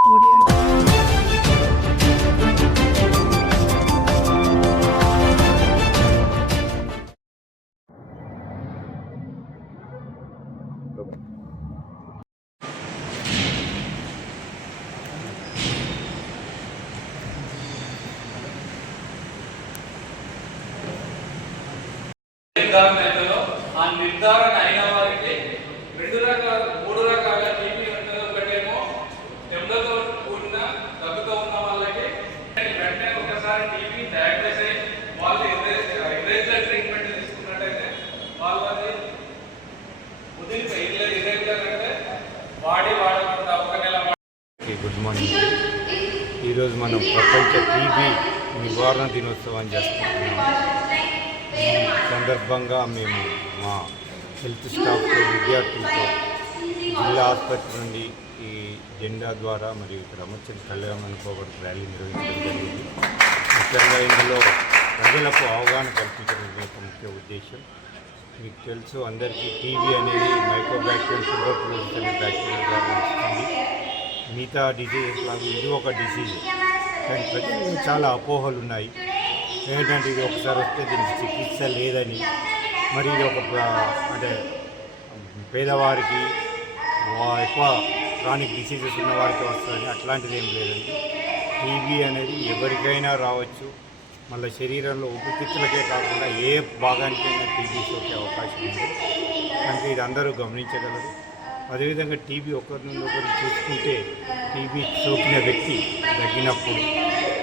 నిర్ధారణలో ఆ నిర్ధారణ అయిన వారికి మూడు రకాల టీబీ ఉంటుంది. ఒకటేమో తెమ్మతో కూడిన దగ్గుతో ఉన్న వాళ్ళకి వెంటనే ఒకసారి టీబీ డయాగ్నోస్ అయ్యి వాళ్ళు ఇర్రెగ్యులర్ ట్రీట్మెంట్ తీసుకున్నట్టయితే వాళ్ళది ఇర్రెగ్యులర్ అంటే వాడకుండా ఒక నెల. Good morning. ఈరోజు మనం ప్రపంచ టీబీ నివారణ దినోత్సవం చేస్తున్నాం. ఈ సందర్భంగా మేము మా హెల్త్ స్టాఫ్తో విద్యార్థులతో జిల్లా ఆసుపత్రి నుండి ఈ జెండా ద్వారా మరియు ఇక్కడ అమర్చని కళ్యాణ్ అనుకోవడం ర్యాలీ నిర్వహించడం జరిగింది. ముఖ్యంగా ఇందులో ప్రజలకు అవగాహన కల్పించడం యొక్క ముఖ్య ఉద్దేశం. మీకు తెలుసు అందరికీ టీబీ అనేది మైక్రోబ్యాక్టీరియల్ ట్యూబర్క్యులోసిస్ అనే బ్యాక్టీరియా ద్వారా వస్తుంది. మిగతా డిసీజెస్ లాగా ఇది ఒక డిసీజ్. కానీ ప్రజలకు చాలా అపోహలు ఉన్నాయి. ఏంటంటే ఇది ఒకసారి వస్తే దీనికి చికిత్స లేదని, మరి ఇది ఒక అంటే పేదవారికి ఎక్కువ క్రానిక్ డిసీజెస్ ఉన్న వారికి వస్తుందని అట్లాంటిది ఏం లేదండి. టీబీ అనేది ఎవరికైనా రావచ్చు. మళ్ళీ శరీరంలో ఊపిరితిత్తులకే కాకుండా ఏ భాగానికైనా టీబీ సోకే అవకాశం ఉంది. కనుక ఇది అందరూ గమనించగలరు. అదేవిధంగా టీబీ ఒకరి నుండి ఒకరు చూసుకుంటే టీబీ సోకిన వ్యక్తి తగ్గినప్పుడు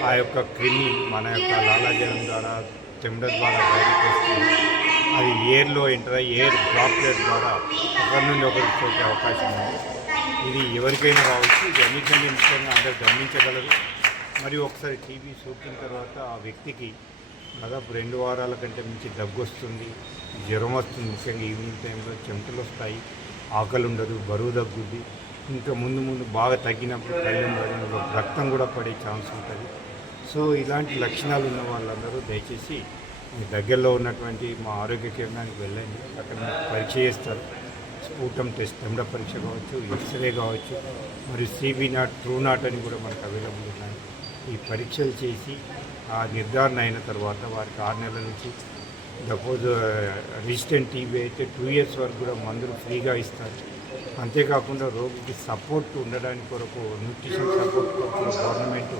ఆ యొక్క క్రిమి మన యొక్క లాలాజలం ద్వారా చెమట ద్వారా బయటకు వస్తుంది. అది ఎయిర్లో ఎంటర్ అయ్యి ఎయిర్ డ్రాప్లెట్ ద్వారా ఒకరి నుండి ఒకరికి సోకే అవకాశం ఉంది. ఇది ఎవరికైనా రావచ్చు. ఇది అన్నింటినీ ముఖ్యంగా అందరూ గమనించగలరు. మరియు ఒకసారి టీబీ సోకిన తర్వాత ఆ వ్యక్తికి దాదాపు 2 వారాల కంటే మించి దగ్గు వస్తుంది, జ్వరం వస్తుంది. ముఖ్యంగా ఈవినింగ్ టైంలో చెమటలు వస్తాయి, ఆకలి ఉండదు, బరువు తగ్గుద్ది. ఇంకా ముందు బాగా తగ్గినప్పుడు కళ్ళెం పడినప్పుడు రక్తం కూడా పడే ఛాన్స్ ఉంటుంది. సో ఇలాంటి లక్షణాలు ఉన్న వాళ్ళందరూ దయచేసి మీ దగ్గరలో ఉన్నటువంటి మా ఆరోగ్య కేంద్రానికి వెళ్ళండి. అక్కడ పరీక్ష చేస్తారు. స్ఫూటం టెస్ట్, చెమట పరీక్ష కావచ్చు, ఎక్స్రే కావచ్చు, మరియు CB0, TrueNAT అని కూడా మనకు అవైలబుల్ ఉన్నాయి. ఈ పరీక్షలు చేసి ఆ నిర్ధారణ అయిన తర్వాత వారికి 6 నెలల నుంచి సపోజ్ రెసిస్టెంట్ టీబీ అయితే 2 years వరకు కూడా మందులు ఫ్రీగా ఇస్తారు. అంతేకాకుండా రోగికి సపోర్ట్ ఉండడానికి కొరకు న్యూట్రిషన్ సపోర్ట్ కొరకు గవర్నమెంట్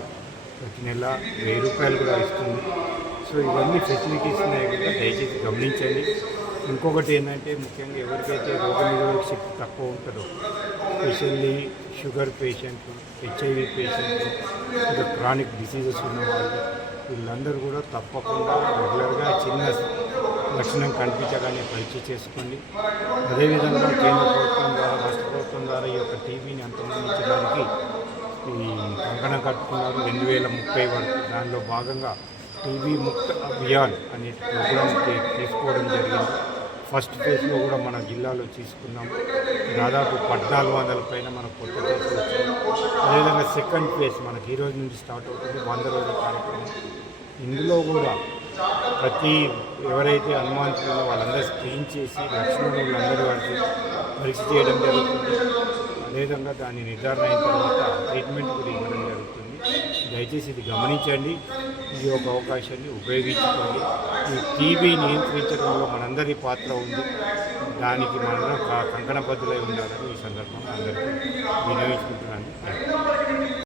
ప్రతి నెల 1000 రూపాయలు కూడా ఇస్తుంది. సో ఇవన్నీ ఫెసిలిటీస్ ఉన్నాయి కూడా దయచేసి గమనించండి. ఇంకొకటి ఏంటంటే ముఖ్యంగా ఎవరికైతే రోగనిరోధక శక్తి తక్కువ ఉంటుందో, ఎస్పెషల్లీ షుగర్ పేషెంట్లు, HIV పేషెంట్లు, ఇంకా క్రానిక్ డిసీజెస్ ఉన్నవాళ్ళు, వీళ్ళందరూ కూడా తప్పకుండా రెగ్యులర్గా చిన్న లక్షణం కనిపించగానే పరీక్ష చేసుకోండి. అదేవిధంగా కేంద్ర ప్రభుత్వం ద్వారా, రాష్ట్ర ప్రభుత్వం ద్వారా ఈ యొక్క టీబీని అంతమొందించడానికి ఈ కంకణం కట్టుకున్నారు 2030 వరకు. దానిలో భాగంగా టీబీ ముక్త అభియాన్ అనే ప్రోగ్రాం తీసుకోవడం జరిగింది. ఫస్ట్ ఫేజ్లో కూడా మన జిల్లాలో తీసుకున్నాము. దాదాపు 1400 పైన మనకు కొత్త కేసులు వచ్చాయి. అదేవిధంగా సెకండ్ ఫేజ్ మనకి ఈ రోజు నుంచి స్టార్ట్ అవుతుంది, 100 రోజుల కార్యక్రమం. ఇందులో కూడా ప్రతి ఎవరైతే అనుమానితుల్లో వాళ్ళందరూ స్క్రీన్ చేసి లక్షణాలు వాళ్ళందరూ వారికి పరీక్ష చేయడం జరుగుతుంది. అదేవిధంగా దాని నిర్ధారణ అయిన తర్వాత ట్రీట్మెంట్ కూడా ఇవ్వడం జరుగుతుంది. దయచేసి ఇది గమనించండి. ఈ ఒక అవకాశాన్ని ఉపయోగించుకోండి. ఈ టీబీ నియంత్రించడంలో మనందరి పాత్ర ఉంది. దానికి మనం కంకణబద్ధులై ఉండాలని ఈ సందర్భంగా అందరికీ వినియోగించుకుంటున్నాం.